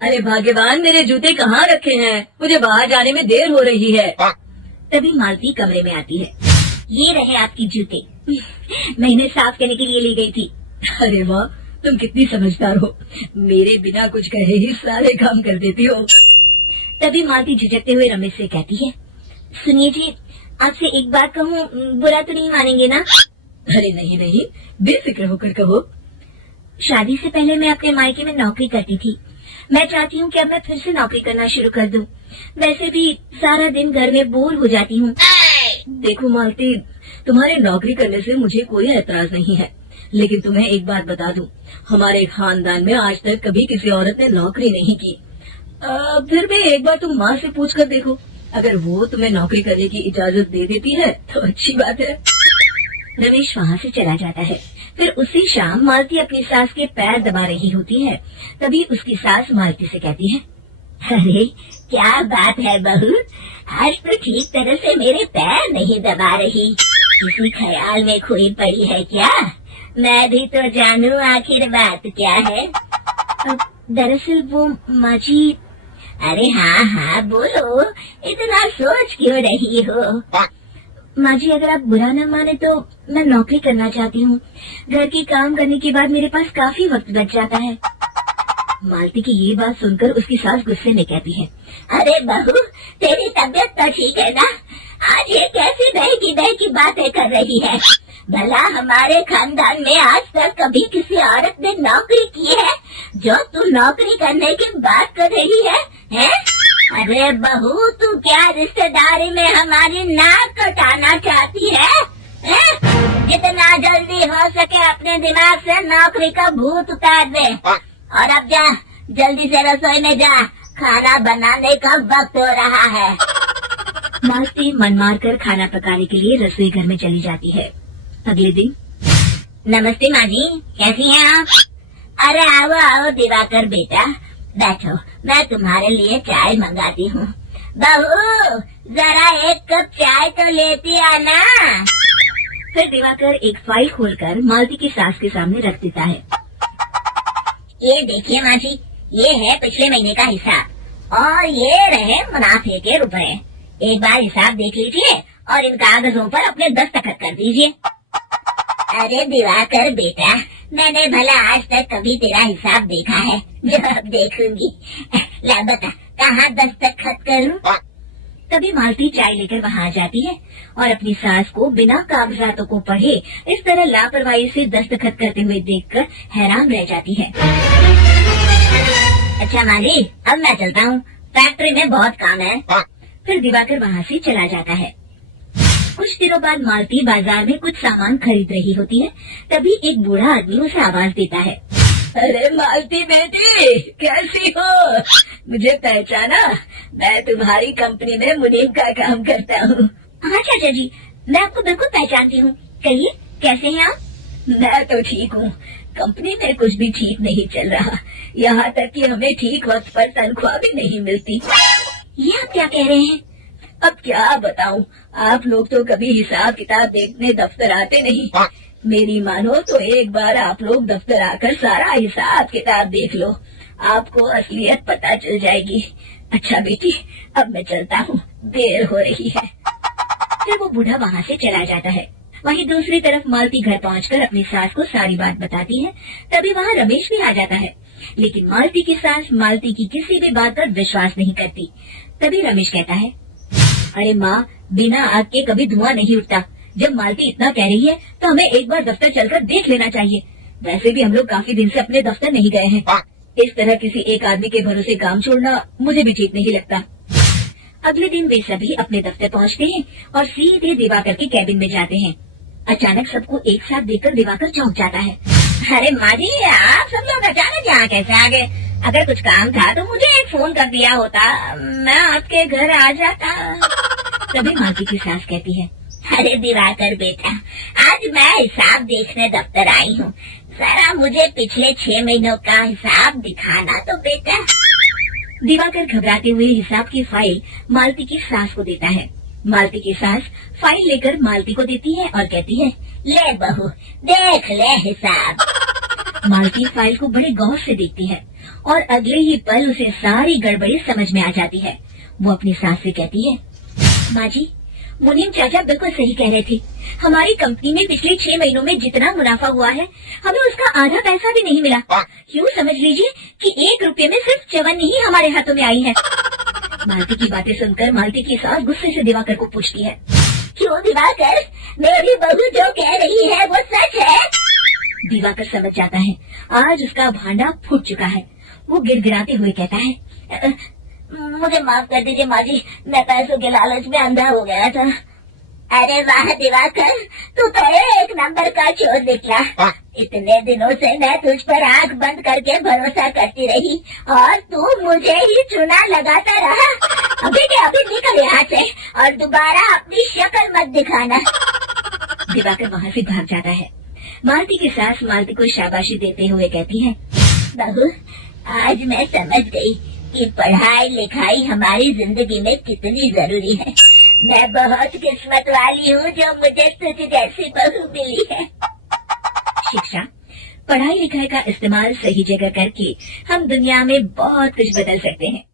अरे भाग्यवान, मेरे जूते कहाँ रखे हैं? मुझे बाहर जाने में देर हो रही है। तभी मालती कमरे में आती है। ये रहे आपकी जूते। मैं इन्हें साफ करने के लिए ले गई थी। अरे वाह, तुम कितनी समझदार हो। मेरे बिना कुछ कहे ही सारे काम कर देती हो। तभी मालती झिझकते हुए रमेश से कहती है, सुनिए जी, आपसे एक बात कहूँ, बुरा तो नहीं मानेंगे ना? अरे नहीं नहीं, बेफिक्र होकर कहो। शादी से पहले मैं अपने मायके में नौकरी करती थी। मैं चाहती हूँ कि अब मैं फिर से नौकरी करना शुरू कर दूँ। वैसे भी सारा दिन घर में बोर हो जाती हूँ। देखो मालती, तुम्हारे नौकरी करने से मुझे कोई ऐतराज नहीं है, लेकिन तुम्हें एक बात बता दूं, हमारे खानदान में आज तक कभी किसी औरत ने नौकरी नहीं की। फिर भी एक बार तुम माँ से पूछ कर देखो, अगर वो तुम्हें नौकरी करने की इजाजत दे देती है तो अच्छी बात है। रमेश वहाँ से चला जाता है। फिर उसी शाम मालती अपनी सास के पैर दबा रही होती है। तभी उसकी सास मालती से कहती है, अरे क्या बात है बहू, आज तो ठीक तरह से मेरे पैर नहीं दबा रही। किसी ख्याल में खोई पड़ी है क्या? मैं भी तो जानूं आखिर बात क्या है। दरअसल वो माँ जी। अरे हाँ हाँ बोलो, इतना सोच क्यों रही हो? माँ जी, अगर आप बुरा न माने तो मैं नौकरी करना चाहती हूँ। घर के काम करने के बाद मेरे पास काफी वक्त बच जाता है। मालती की ये बात सुनकर उसकी सास गुस्से में कहती है, अरे बहू, तेरी तबीयत तो ठीक है ना? आज ये कैसी बहकी बातें कर रही है? भला हमारे खानदान में आज तक कभी किसी औरत ने नौकरी की है जो तू नौकरी करने की बात कर रही है? अरे बहू, तू क्या रिश्तेदारी में हमारी नाक कटाना चाहती है? जितना जल्दी हो सके अपने दिमाग से नौकरी का भूत उतार दे। और अब जा, जल्दी से रसोई में जा, खाना बनाने का वक्त हो रहा है। मालती मन मार कर खाना पकाने के लिए रसोई घर में चली जाती है। अगले दिन, नमस्ते माँ जी, कैसी हैं आप? अरे आओ आओ दिवाकर बेटा, बैठो, मैं तुम्हारे लिए चाय मंगाती हूँ। बहू, जरा एक कप चाय तो लेती आना। फिर दिवाकर एक फाइल खोलकर मालती की सास के सामने रख देता है। ये देखिए माँ जी, ये है पिछले महीने का हिसाब और ये रहे मुनाफे के रुपए। एक बार हिसाब देख लीजिए और इन कागजों पर अपने दस्तखत कर दीजिए। अरे दिवाकर बेटा, मैंने भला आज तक कभी तेरा हिसाब देखा है जो अब देखूंगी? ला बता, कहाँ दस्तखत करूं? तभी मालती चाय लेकर वहाँ आ जाती है और अपनी सास को बिना कागजातों को पढ़े इस तरह लापरवाही से दस्तखत करते हुए देखकर हैरान रह जाती है। अच्छा माली, अब मैं चलता हूँ, फैक्ट्री में बहुत काम है। फिर दिवाकर वहाँ से चला जाता है। कुछ दिनों बाद मालती बाजार में कुछ सामान खरीद रही होती है। तभी एक बूढ़ा आदमी उसे आवाज देता है, अरे मालती बेटी, कैसी हो? मुझे पहचाना? मैं तुम्हारी कंपनी में मुनीम का काम करता हूँ। हाँ चाचा जी, मैं आपको बिल्कुल पहचानती हूँ। कहिए, कैसे हैं आप? मैं तो ठीक हूँ, कंपनी में कुछ भी ठीक नहीं चल रहा। यहाँ तक कि हमें ठीक वक्त पर तनख्वाह भी नहीं मिलती। ये आप क्या कह रहे हैं? अब क्या बताऊं, आप लोग तो कभी हिसाब किताब देखने दफ्तर आते नहीं। मेरी मानो तो एक बार आप लोग दफ्तर आकर सारा हिसाब किताब देख लो, आपको असलियत पता चल जाएगी। अच्छा बेटी, अब मैं चलता हूँ, देर हो रही है। फिर वो बूढ़ा वहाँ से चला जाता है। वहीं दूसरी तरफ मालती घर पहुंचकर अपनी सास को सारी बात बताती है। तभी वहाँ रमेश भी आ जाता है, लेकिन मालती की सास मालती की किसी भी बात पर विश्वास नहीं करती। तभी रमेश कहता है, अरे माँ, बिना आग के कभी धुआं नहीं उठता। जब मालती इतना कह रही है तो हमें एक बार दफ्तर चलकर देख लेना चाहिए। वैसे भी हम लोग काफी दिन से अपने दफ्तर नहीं गए हैं। इस तरह किसी एक आदमी के भरोसे काम छोड़ना मुझे भी ठीक नहीं लगता। अगले दिन वे सभी अपने दफ्तर पहुँचते हैं और सीधे दिवाकर के कैबिन में जाते हैं। अचानक सबको एक साथ देखकर दिवाकर चौंक जाता है। अरे माँ जी, आप सब लोग अचानक यहाँ कैसे आ गए? अगर कुछ काम था तो मुझे एक फोन कर दिया होता, मैं आपके घर आ जाता। तभी मालती की सास कहती है, अरे दिवाकर बेटा, आज मैं हिसाब देखने दफ्तर आई हूँ, जरा मुझे पिछले 6 महीनों का हिसाब दिखाना तो बेटा। दिवाकर घबराते हुए हिसाब की फाइल मालती की सास को देता है। मालती की सास फाइल लेकर मालती को देती है और कहती है, ले बहू, देख ले हिसाब। मालती फाइल को बड़े गौर से देखती है और अगले ही पल उसे सारी गड़बड़ी समझ में आ जाती है। वो अपनी सास से कहती है, माँ जी, मुनीम चाचा बिल्कुल सही कह रहे थे। हमारी कंपनी में पिछले 6 महीनों में जितना मुनाफा हुआ है, हमें उसका आधा पैसा भी नहीं मिला। यूँ समझ लीजिए कि 1 रुपये में सिर्फ चवन्नी ही हमारे हाथों में आई है। मालती की बातें सुनकर मालती की सास गुस्से से दिवाकर को पूछती है, क्यों दिवाकर, मेरी बहू जो कह रही है वो सच है? दिवाकर समझ जाता है आज उसका भांडा फूट चुका है। वो गिड़गिड़ाते हुए कहता है, मुझे माफ कर दीजिए माँ जी, मैं पैसों के लालच में अंधा हो गया था। अरे वाह दिवाकर, तू तो 1 नंबर का चोर निकला। इतने दिनों से मैं तुझ पर आंख बंद करके भरोसा करती रही और तू मुझे ही चुना लगाता रहा। अभी के अभी निकल यहाँ से और दोबारा अपनी शक्ल मत दिखाना। दिवाकर वहाँ से भाग जाता है। मालती की सास मालती को शाबाशी देते हुए कहती है, बहू, आज मैं समझ गई कि पढ़ाई लिखाई हमारी जिंदगी में कितनी जरूरी है। मैं बहुत किस्मत वाली हूँ जो मुझे तुझ जैसी बहू मिली है। शिक्षा, पढ़ाई लिखाई का इस्तेमाल सही जगह करके हम दुनिया में बहुत कुछ बदल सकते हैं।